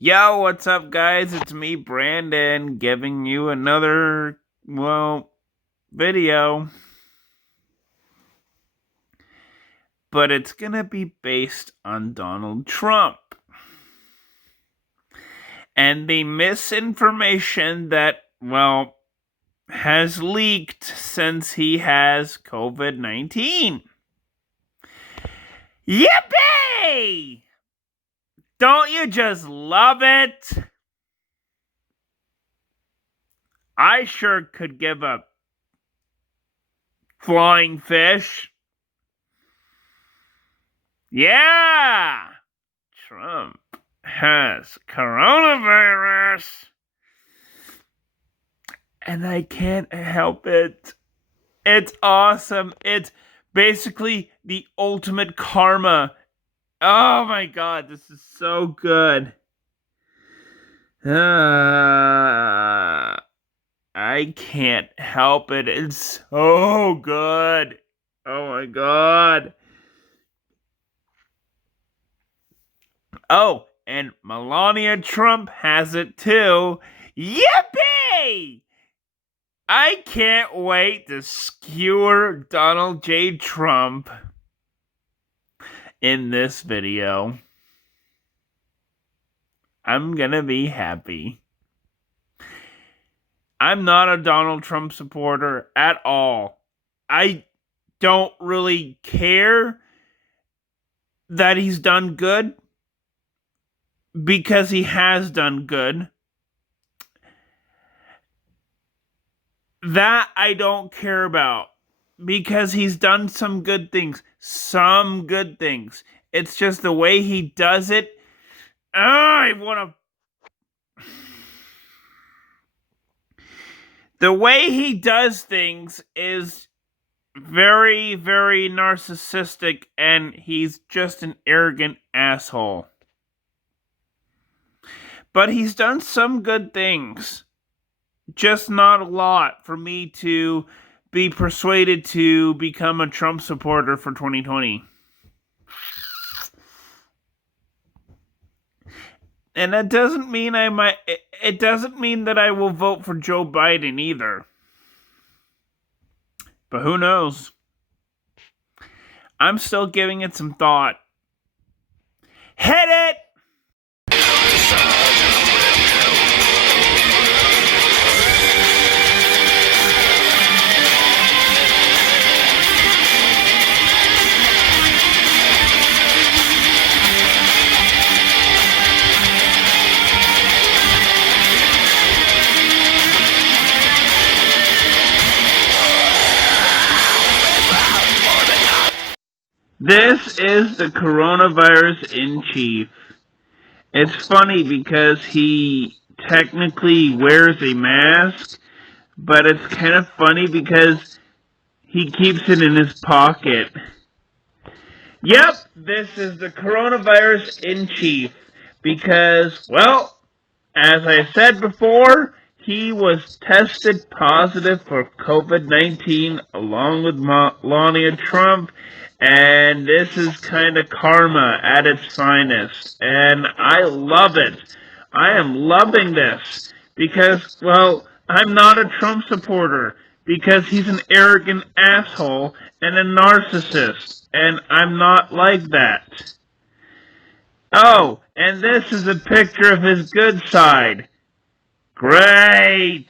Yo, what's up, guys? It's me, Brandon, giving you another, video. But it's gonna be based on Donald Trump and the misinformation that, has leaked since he has COVID 19. Yippee! Don't you just love it? I sure could give a flying fish. Yeah! Trump has coronavirus. And I can't help it. It's awesome. It's basically the ultimate karma. Oh my god, this is so good. I can't help it. It's so good. Oh my god. Oh, and Melania Trump has it too. Yippee! I can't wait to skewer Donald J. Trump in this video. I'm gonna be happy. I'm not a Donald Trump supporter at all. I don't really care that he's done good because he has done good. That I don't care about because he's done some good things. Some good things. It's just the way he does it. I want to. The way he does things is very, very narcissistic, and he's just an arrogant asshole. But he's done some good things. Just not a lot for me to be persuaded to become a Trump supporter for 2020. And that doesn't mean it doesn't mean that I will vote for Joe Biden either. But who knows? I'm still giving it some thought. Hit it! This is the coronavirus in chief. It's funny because he technically wears a mask, but it's kind of funny because he keeps it in his pocket. Yep, this is the coronavirus in chief because, as I said before, he was tested positive for COVID-19 along with Melania Trump, and this is kind of karma at its finest, and I love it. I am loving this because, I'm not a Trump supporter because he's an arrogant asshole and a narcissist, and I'm not like that. Oh, and this is a picture of his good side. Great!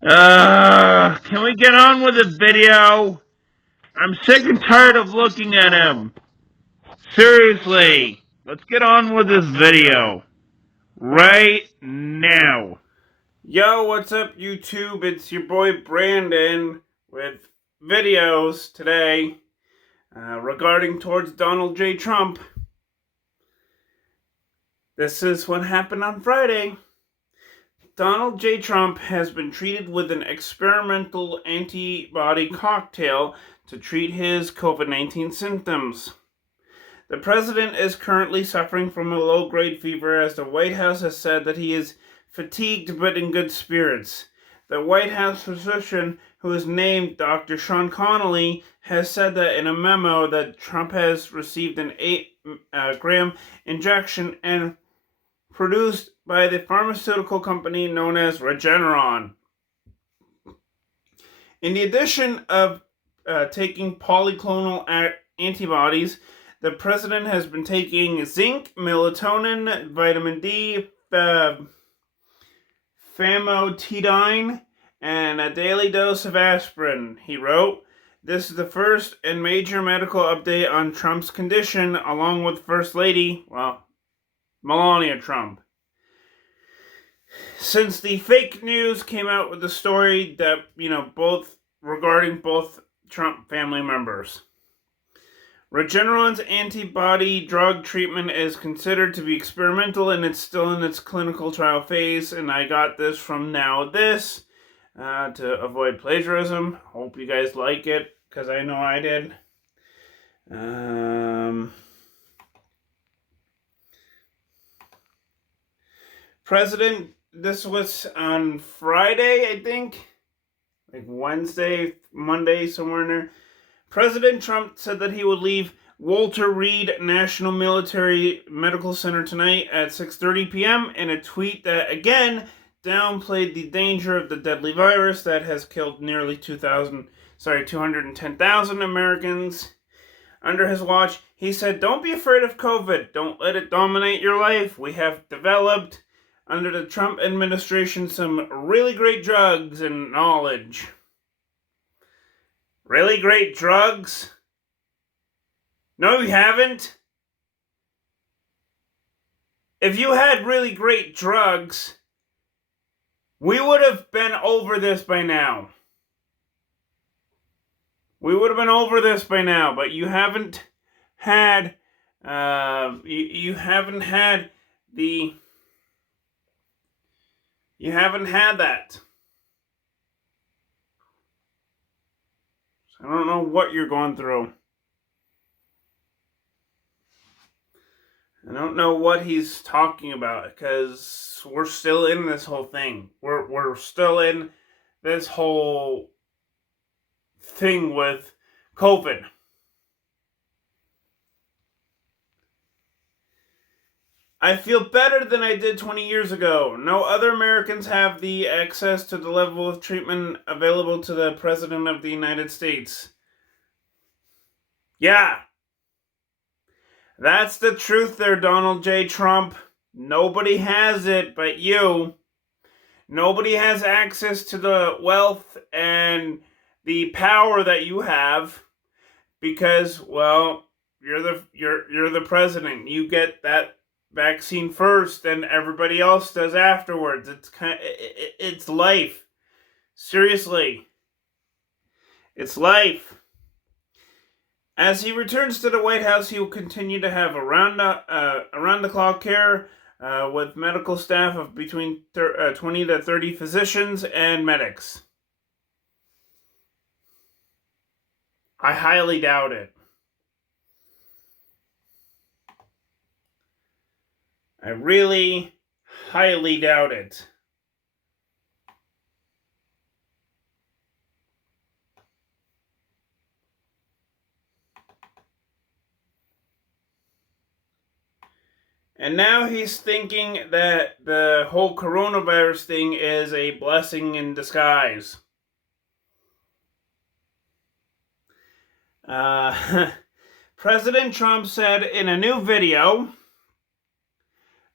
Can we get on with the video? I'm sick and tired of looking at him. Seriously, let's get on with this video. Right now. Yo, what's up, YouTube? It's your boy Brandon with videos today regarding towards Donald J. Trump. This is what happened on Friday. Donald J. Trump has been treated with an experimental antibody cocktail to treat his COVID-19 symptoms. The president is currently suffering from a low-grade fever as the White House has said that he is fatigued but in good spirits. The White House physician, who is named Dr. Sean Connolly, has said that in a memo that Trump has received an 8-gram injection and produced by the pharmaceutical company known as Regeneron. In the addition of taking polyclonal antibodies, the president has been taking zinc, melatonin, vitamin D, famotidine, and a daily dose of aspirin, he wrote. This is the first and major medical update on Trump's condition, along with First Lady, Melania Trump. Since the fake news came out with the story that, regarding both Trump family members. Regeneron's antibody drug treatment is considered to be experimental and it's still in its clinical trial phase. And I got this from NowThis to avoid plagiarism. Hope you guys like it, because I know I did. This was on Friday, I think. Like Wednesday, Monday, somewhere in there. President Trump said that he would leave Walter Reed National Military Medical Center tonight at 6:30 p.m. in a tweet that, again, downplayed the danger of the deadly virus that has killed nearly 210,000 Americans. Under his watch, he said, "Don't be afraid of COVID. Don't let it dominate your life. We have developed, under the Trump administration, some really great drugs and knowledge." Really great drugs? No, you haven't. If you had really great drugs, we would have been over this by now. We would have been over this by now, but you haven't had, you haven't had that. I don't know what you're going through. I don't know what he's talking about, because we're still in this whole thing. We're still in this whole thing with COVID. I feel better than I did 20 years ago. No other Americans have the access to the level of treatment available to the President of the United States. Yeah. That's the truth there, Donald J. Trump. Nobody has it but you. Nobody has access to the wealth and the power that you have because, well, you're the president. You get that vaccine first, and everybody else does afterwards. It's life. Seriously, it's life. As he returns to the White House, he will continue to have around-the-clock care with medical staff of between 20 to 30 physicians and medics. I highly doubt it. I really highly doubt it. And now he's thinking that the whole coronavirus thing is a blessing in disguise. President Trump said in a new video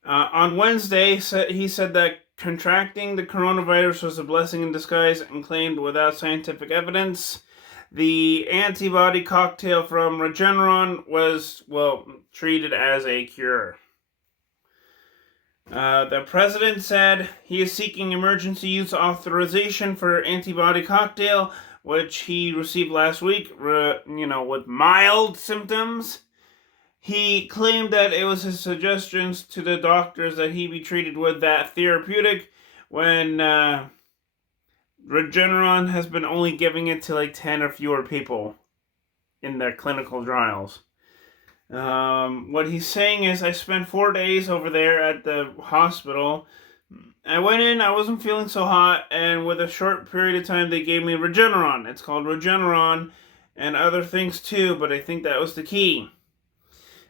on Wednesday, he said that contracting the coronavirus was a blessing in disguise and claimed without scientific evidence. The antibody cocktail from Regeneron was, treated as a cure. The president said he is seeking emergency use authorization for antibody cocktail, which he received last week, with mild symptoms. He claimed that it was his suggestions to the doctors that he be treated with that therapeutic when Regeneron has been only giving it to like 10 or fewer people in their clinical trials. What he's saying is, I spent 4 days over there at the hospital I went in, I wasn't feeling so hot, and with a short period of time, they gave me Regeneron. It's called Regeneron, and other things too, but I think that was the key.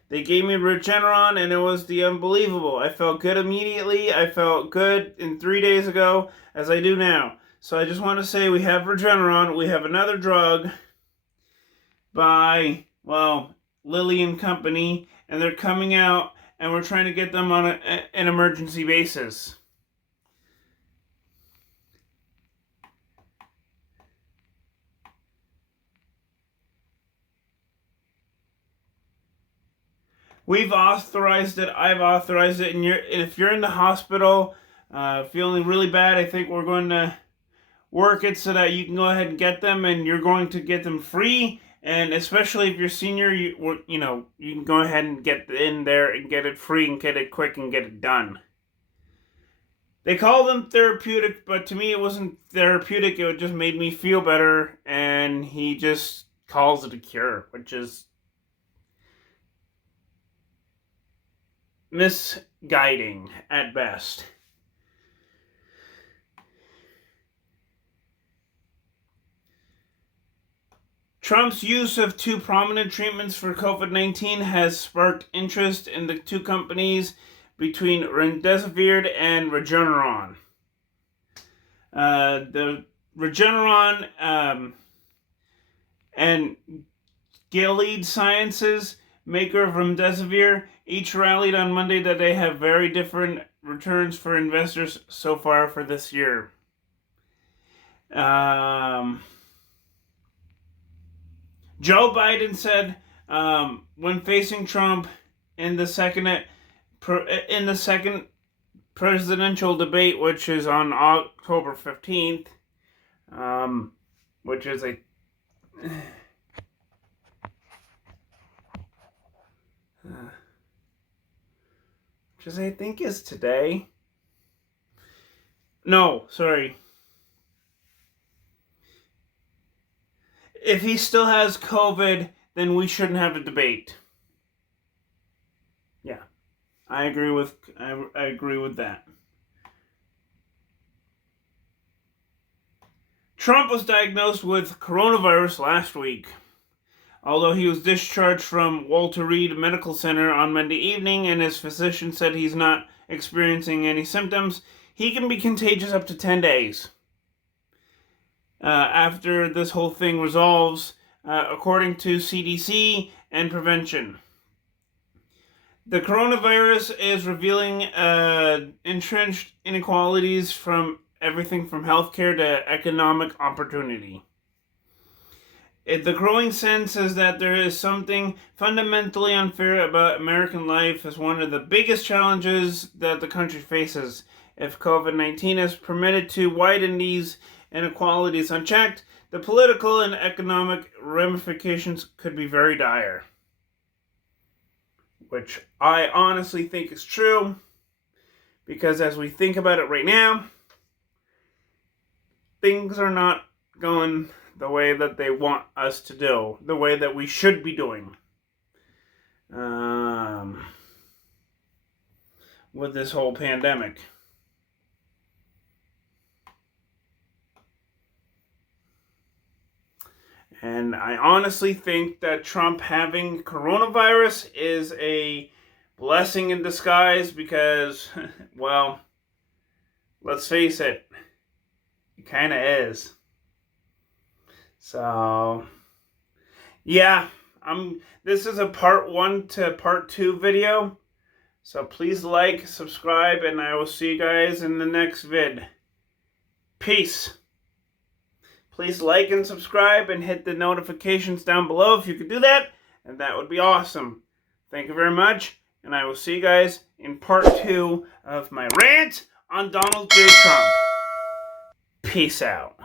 They gave me Regeneron, and it was the unbelievable. I felt good immediately. I felt good in 3 days ago, as I do now. So I just want to say we have Regeneron. We have another drug by, well, Lilly and Company, and they're coming out, and we're trying to get them on an emergency basis. We've authorized it. I've authorized it. And if you're in the hospital feeling really bad, I think we're going to work it so that you can go ahead and get them, and you're going to get them free. And especially if you're senior, you can go ahead and get in there and get it free and get it quick and get it done. They call them therapeutic, but to me it wasn't therapeutic. It just made me feel better, and he just calls it a cure, which is misguiding at best. Trump's use of two prominent treatments for COVID-19 has sparked interest in the two companies between Remdesivir and Regeneron. The Regeneron and Gilead Sciences, maker of Remdesivir, each rallied on Monday that they have very different returns for investors so far for this year. Joe Biden said when facing Trump in the second presidential debate, which is on October 15th, which is a I think is today. No, sorry. If he still has COVID, then we shouldn't have a debate. Yeah, I agree with that. Trump was diagnosed with coronavirus last week. Although he was discharged from Walter Reed Medical Center on Monday evening and his physician said he's not experiencing any symptoms, he can be contagious up to 10 days. After this whole thing resolves, according to CDC and prevention. The coronavirus is revealing entrenched inequalities from everything from healthcare to economic opportunity. The growing sense is that there is something fundamentally unfair about American life as one of the biggest challenges that the country faces. If COVID-19 is permitted to widen these inequalities unchecked, the political and economic ramifications could be very dire. Which I honestly think is true, because as we think about it right now, things are not going the way that they want us to do, the way that we should be doing. With this whole pandemic. And I honestly think that Trump having coronavirus is a blessing in disguise because, well, let's face it, it kind of is. So, yeah, this is a part 1 to part 2 video. So please like, subscribe, and I will see you guys in the next vid. Peace. Please like and subscribe and hit the notifications down below if you could do that, and that would be awesome. Thank you very much, and I will see you guys in part 2 of my rant on Donald J. Trump. Peace out.